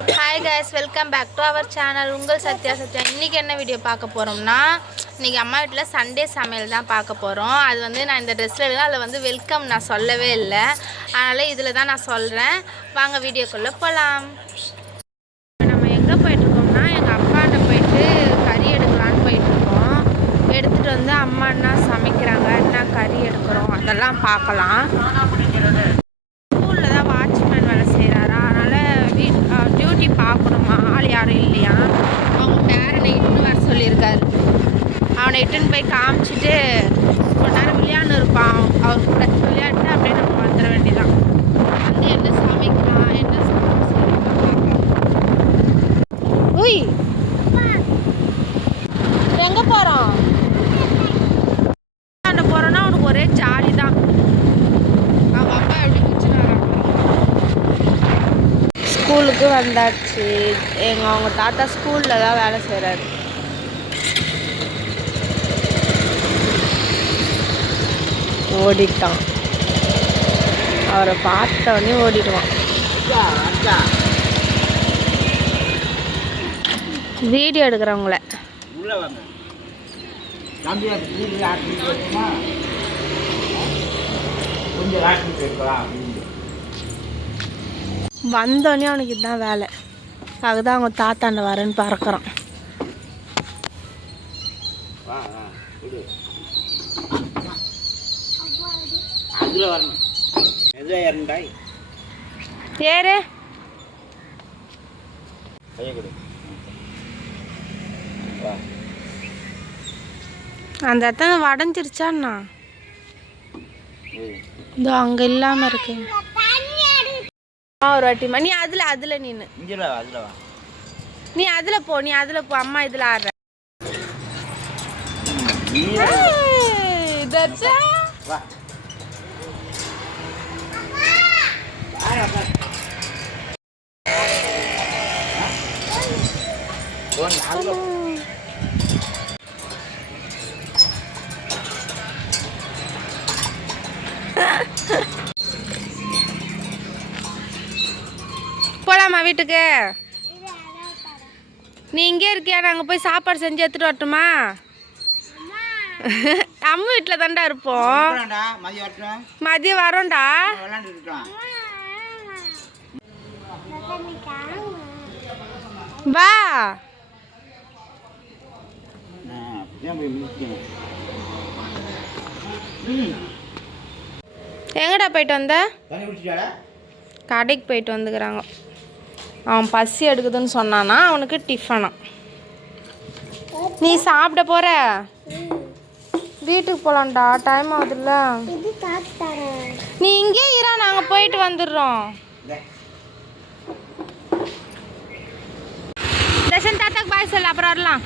Hi guys welcome back to our channel உங்கள் சத்யா சத்யா. இன்றைக்கி என்ன வீடியோ பார்க்க போகிறோம்னா இன்றைக்கி அம்மா வீட்டில் சண்டே சமையல் தான் பார்க்க போகிறோம் அது வந்து நான் இந்த ட்ரெஸ்ஸில் இருக்கேன் அதில் வந்து வெல்கம் நான் சொல்லவே இல்லை. அதனால் இதில் தான் நான் சொல்கிறேன் வாங்க வீடியோக்குள்ளே போகலாம் நம்ம எங்கே போயிட்டுருக்கோம்னா எங்கள் அப்பாட்ட போயிட்டு கறி எடுக்கலான்னு போயிட்டுருக்கோம் எடுத்துகிட்டு வந்து அம்மா என்ன சமைக்கிறாங்க என்ன கறி எடுக்கிறோம் அதெல்லாம் பார்க்கலாம் ஸ்கூலில் தான் வாட்ச்மேன் வேலை செய்கிறாரா அதனால் வீட் டியூட்டி பார்க்கணுமா ஆள் யாரும் இல்லையா அவங்க பேரனை இட்டுன்னு வர அவனை இட்டுன்னு போய் காமிச்சிட்டு கொஞ்ச நேரம் விளையாண்டு இருப்பான். அவர் கூட விளையாட்டு அப்படியே நம்ம வந்துட வேண்டியதான் வந்து என்ன சமைக்கலாம் என்ன சமைக்க சொல்லி உய்! எங்கே போகிறோம் போகிறோன்னா அவனுக்கு ஒரே ஜாலி தான் அவன் அப்பா எப்படி ஸ்கூலுக்கு வந்தாச்சு. எங்கள் அவங்க தாத்தா ஸ்கூலில் தான் வேலை செய்கிறாரு ஓடிட்டான். அவரை பார்த்த உடனே ஓடிடுவான். வீடியோ எடுக்கிறவங்கள. வந்தோடனே அவனுக்கு இதுதான் வேலை. அதுதான் அவங்க தாத்தாண்ட வரேன்னு பறக்கிறான். அதில் வரணும் எதில் இறண்டாய் ஏறு அந்த இடத்துல வடைஞ்சிருச்சாண்ணா இதோ அங்கே இல்லாமல் இருக்கு. ஒரு வாட்டிமா நீ அதில் அதில் நின்று நீ அதில் போ நீ அதில் போ. அம்மா இதில் ஆடுற. நீ ஏய், போலாமா வீட்டுக்கு நீ இங்கே இருக்கியா நாங்கள் போய் சாப்பாடு செஞ்சு எடுத்துட்டு வரட்டுமா அம்மா வீட்டில் தாண்டா இருப்போம் மதியம் வரட்டும் வா. எங்கடா போயிட்டு வந்த? கடைக்கு போயிட்டு வந்துக்கிறாங்க. அவன் பசி எடுக்குதுன்னு சொன்னானா அவனுக்கு டிஃபனா நீ சாப்பிட போற? வீட்டுக்கு போகலாம்டா டைம் ஆகுதுல்ல. நீ இங்கே இரா நாங்கள் போயிட்டு வந்துடுறோம். தர்ஷன் தாத்தாக்கு பாய் சொல்லு அப்புறம் வரலாம்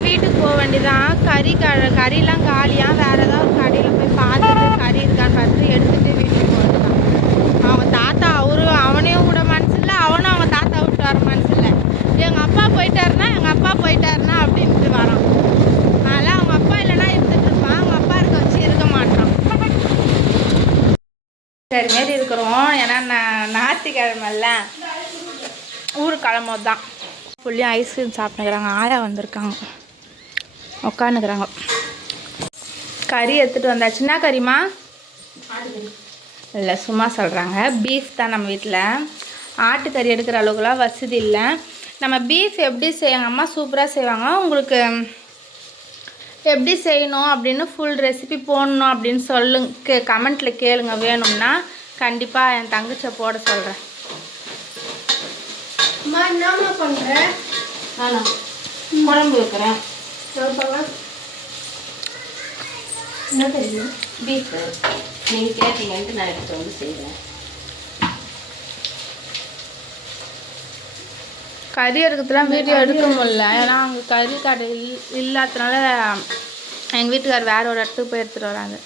வீட்டுக்கு போக வேண்டியதான் கறி க கறிலாம் காலியாக வேற ஏதாவது கடையில் போய் பார்த்துட்டு கறி இருக்கான்னு பார்த்துட்டு எடுத்துட்டு வீட்டுக்கு போகிறதுதான் அவன் தாத்தா அவரும் அவனையும் விட மனசு இல்லை அவனும் அவன் தாத்தா விட்டு வர மனசு இல்லை எங்கள் அப்பா போயிட்டாருன்னா எங்கள் அப்பா போயிட்டாருன்னா அப்படின்ட்டு வரான் அதனால் அவங்க அப்பா இல்லைன்னா இருந்துட்டு இருப்பான் அவங்க அப்பா இருக்க வச்சு இருக்க மாட்டான் சரி மாரி இருக்கிறோம். ஏன்னா நான் ஞாயிற்றுக்கிழமைல ஊருக்கு கிளம்போது தான் ஃபுல்லையும் ஐஸ்கிரீம் சாப்பிட்டுக்கிறாங்க. ஆயா வந்திருக்காங்க. உட்காந்துக்கிறாங்க கறி எடுத்துகிட்டு வந்தாச்சு. என்ன கறிமா இல்லை சும்மா சொல்கிறாங்க பீஃப் தான் நம்ம வீட்டில் ஆட்டுக்கறி எடுக்கிற அளவுக்குலாம் வசதி இல்லை. நம்ம பீஃப் எப்படி செய்வாங்க அம்மா சூப்பராக செய்வாங்க. உங்களுக்கு எப்படி செய்யணும் அப்படின்னு ஃபுல் ரெசிபி போடணும் அப்படின்னு சொல்லுங்க கமெண்ட்டில் கேளுங்க. வேணும்னா கண்டிப்பாக என் தங்கச்சியை போட சொல்கிறேன் என்னம்மா பண்ணுறேன் குழம்பு வைக்கிறேன். என்ன தெரியும் பீஃபு நீங்கள் கேட்டீங்கன்ட்டு நான் எடுத்து வந்து செய்கிறேன் கறி எடுக்கிறதுலாம் வீடியோ எடுக்க முடியல. ஏன்னா அங்கே கறி கடை இல் இல்லாததுனால எங்கள் வீட்டுக்கார் வேற ஒரு இடத்துக்கு போய் எடுத்துகிட்டு வராங்க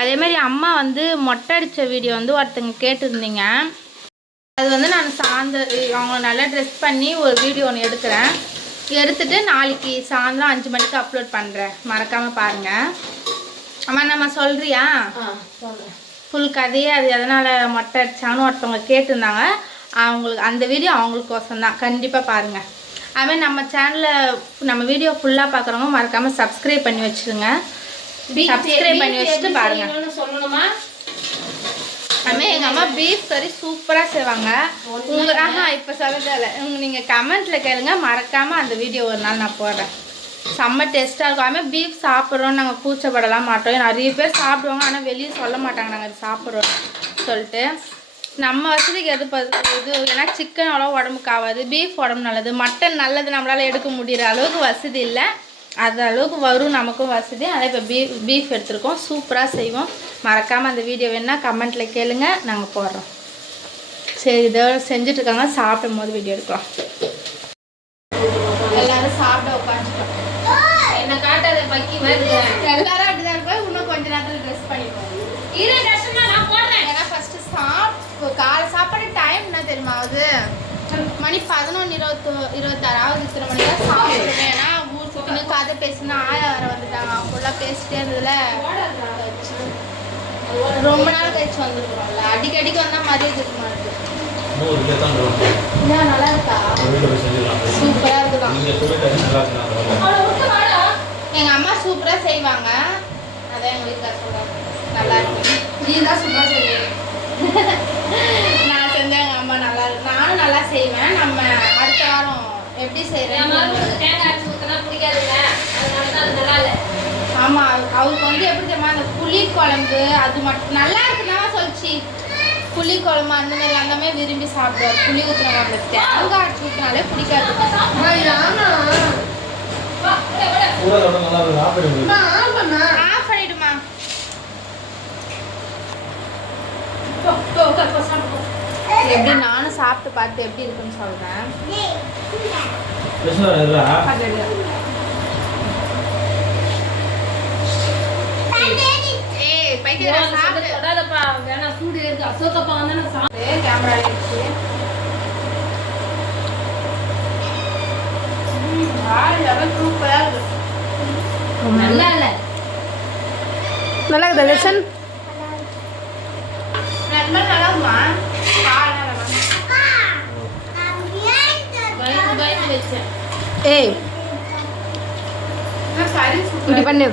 அதேமாரி அம்மா வந்து மொட்டை அடித்த வீடியோ வந்து ஒருத்தங்க கேட்டிருந்தீங்க. அது வந்து நான் சாயந்த அவங்கள நல்லா ட்ரெஸ் பண்ணி ஒரு வீடியோ ஒன்று எடுக்கிறேன். எடுத்துட்டு நாளைக்கு சாயந்தரம் அஞ்சு மணிக்கு அப்லோட் பண்ணுறேன் மறக்காமல் பாருங்கள் அம்மா நம்ம சொல்கிறியா ஃபுல் கதையே அது எதனால் மொட்டை அடிச்சாங்கன்னு ஒருத்தவங்க கேட்டிருந்தாங்க. அவங்களுக்கு அந்த வீடியோ அவங்களுக்கோசம் தான். கண்டிப்பாக பாருங்கள் அதுமாதிரி நம்ம சேனலில் நம்ம வீடியோ ஃபுல்லாக பார்க்குறவங்க மறக்காமல் சப்ஸ்கிரைப் பண்ணி வச்சுருங்க சப்ஸ்கிரைப் பண்ணி வச்சுட்டு பாருங்கள் சொல்லணுமா? அதுமாதிரி எங்கள் அம்மா பீஃப் கறி சூப்பராக செய்வாங்க. உங்கள் ஆஹா இப்போ சொல்லதில்ல நீங்கள் கமெண்ட்டில் கேளுங்க. மறக்காமல் அந்த வீடியோ ஒரு நாள் நான் போடுறேன். செம்ம டேஸ்ட்டாக இருக்கும். அதுமாதிரி பீஃப் சாப்பிட்றோம் நாங்கள் கூச்சப்படலாம் மாட்டோம். நிறைய பேர் சாப்பிடுவாங்க. ஆனால் வெளியே சொல்ல மாட்டாங்க. நாங்கள் அது சாப்பிட்றோம் சொல்லிட்டு. நம்ம வசதிக்கு எது இது ஏன்னா சிக்கன் அவ்வளோ உடம்புக்கு ஆகாது பீஃப் உடம்பு நல்லது மட்டன் நல்லது நம்மளால் எடுக்க முடிகிற அளவுக்கு வசதி இல்லை. அது அளவுக்கு வரும் நமக்கும் வசதி. அதனால் இப்போ பீஃப் பீஃப் எடுத்திருக்கோம். சூப்பராக செய்வோம். மறக்காமல் அந்த வீடியோ வேணால் கமெண்ட்டில் கேளுங்க. நாங்கள் போடுறோம். சரி இதோ செஞ்சுட்டு இருக்காங்க. சாப்பிடும் போது வீடியோ எடுக்கலாம். எல்லாரும் சாப்பிட உட்காந்துட்டோம். என்ன காட்டாத பக்கி வருது. எல்லாரும் அப்படிதான் இருப்போம் இன்னும் கொஞ்ச நேரத்தில் ட்ரெஸ் பண்ணிப்போம். இரு சாப்பாடு டைம் என்ன தெரியுமா ஆகுது? மணி பதினொன்று இருபத்து இருபத்தாறாவது இத்தனை மணி தான் சாப்பிடுவேன் ஏன்னா ஊர் சுற்றினு கதை பேசினா ஆயா வர வந்துட்டாங்க ஃபுல்லாக பேசிட்டே இருந்ததுல. ரொம்ப நாள் கழிச்சு வந்துருக்குறோம்ல. அடிக்கடிக்கு வந்தால் மரியாதை இருக்க? மாட்டேங்குது நல்லா இருக்கா. சூப்பராக இருக்குதான். நீங்க சொல்லிட்டு நல்லா இருக்குண்ணா எங்க அம்மா சூப்பரா செய்வாங்க. அதான் எங்க வீட்டுல சொல்றாங்க நல்லா இருக்கு. நீ தான் சூப்பரா செய்வீங்க நான் செஞ்சா எங்க அம்மா நல்லா இருக்கு நானும் நல்லா செய்வேன் நம்ம அடுத்த வாரம் எப்படி என் செய்யறேன் மருமகளுக்கு தேங்காய் அரைச்சு ஊத்தினா பிடிக்காதுல்ல? அதனால தான் அது நல்லா இல்லை ஆமா அவ- அவருக்கு வந்து எப்படி தெரியுமா அந்த புளி குழம்பு அது மட்டும் நல்லா இருக்குன்னா சொல்லிச்சு. புளி குழம்பு அந்த மாதிரி அந்த மாதிரி விரும்பி சாப்பிடுவார் புளி ஊத்துன குழம்பு. தேங்காய் அரைச்சி ஊற்றினாலே பிடிக்காது. ஆஃப் பண்ணிடுமா? எப்படி சாப்பிட்டு பார்த்து எப்படி இருக்குன்னு வேணாம் சூடு இருக்கு. அசோகப்பா வந்து நான் சாப்பிட்டு கேமரா வச்சு நல்லா இல்லை. நல்லா இருக்குதா தர்ஷன்? நல்லா நல்லா இருக்குமா வச்சேன் ஏய் இப்படி பண்ணு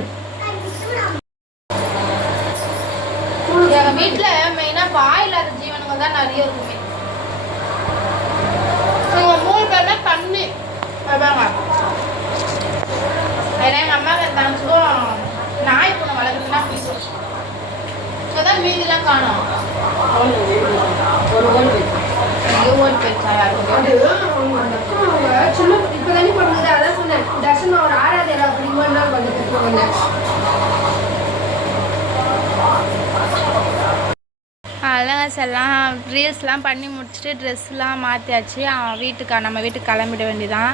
எங்க வீட்ல மெயினா வாய் இல்லாத ஜீவனுங்க தான் நிறைய இருக்குமே இவங்க மூணு பேர்னா தண்ணி அதாங்க ஏன்னா எங்க அம்மா இருந்தாச்சும் நாய் பூனை வளர்க்குறதுனா பிடிக்கும் இப்போதான் மீதிலாம் காணும் ஒரு ஓல் வச்சு ஐயோ ஓடி போயிடுச்சா யாருக்கும் சும்மா இப்பதானே பண்ணுது அதான் சொன்னேன் தர்ஷன் ஒரு ஆறாவது இடம் அப்படிங்கும்போது தான் கொஞ்சம் கற்றுக்கோங்க அழகா எல்லாம் ரீல்ஸ்லாம் பண்ணி முடிச்சுட்டு ட்ரெஸ்லாம் மாற்றியாச்சு அவன் வீட்டுக்கா நம்ம வீட்டுக்கு கிளம்பிட வேண்டியதான்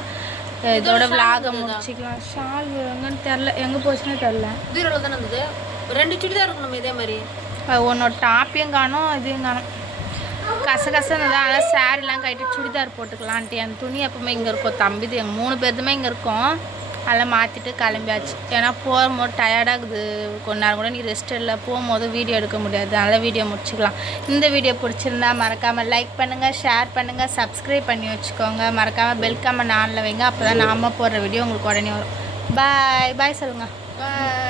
இதோட விலாக முடிச்சிக்கலாம். ஷால் எங்கன்னு தெரில எங்கே போச்சுன்னு தெரில பீரோல தானே இருந்தது? ரெண்டு சுடிதார் இருக்கும் நம்ம இதே மாதிரி. உன்னோட டாப்பையும் காணும் இதையும் காணும். கசகசன்னு இருந்தது அதனால் சாரிலாம் கட்டிட்டு சுடிதார் போட்டுக்கலான்ட்டு என் துணி எப்பவுமே இங்கே இருக்கும். தம்பிது எங்கள் மூணு பேருதுமே இங்கே இருக்கும். அதெல்லாம் மாற்றிட்டு கிளம்பியாச்சு. ஏன்னா போகும்போது டயர்டாகுது கொஞ்ச நேரம் கூட நீ ரெஸ்ட் இல்லை. போகும்போது வீடியோ எடுக்க முடியாது. அதனால் வீடியோ முடிச்சுக்கலாம். இந்த வீடியோ பிடிச்சிருந்தா மறக்காமல் லைக் பண்ணுங்கள் ஷேர் பண்ணுங்கள் சப்ஸ்கிரைப் பண்ணி வச்சுக்கோங்க. மறக்காமல் பெல்காமல் நானில் வைங்க. அப்போ தான் நாம போடுற வீடியோ உங்களுக்கு உடனே வரும். பாய் பாய் சொல்லுங்கள் பாய்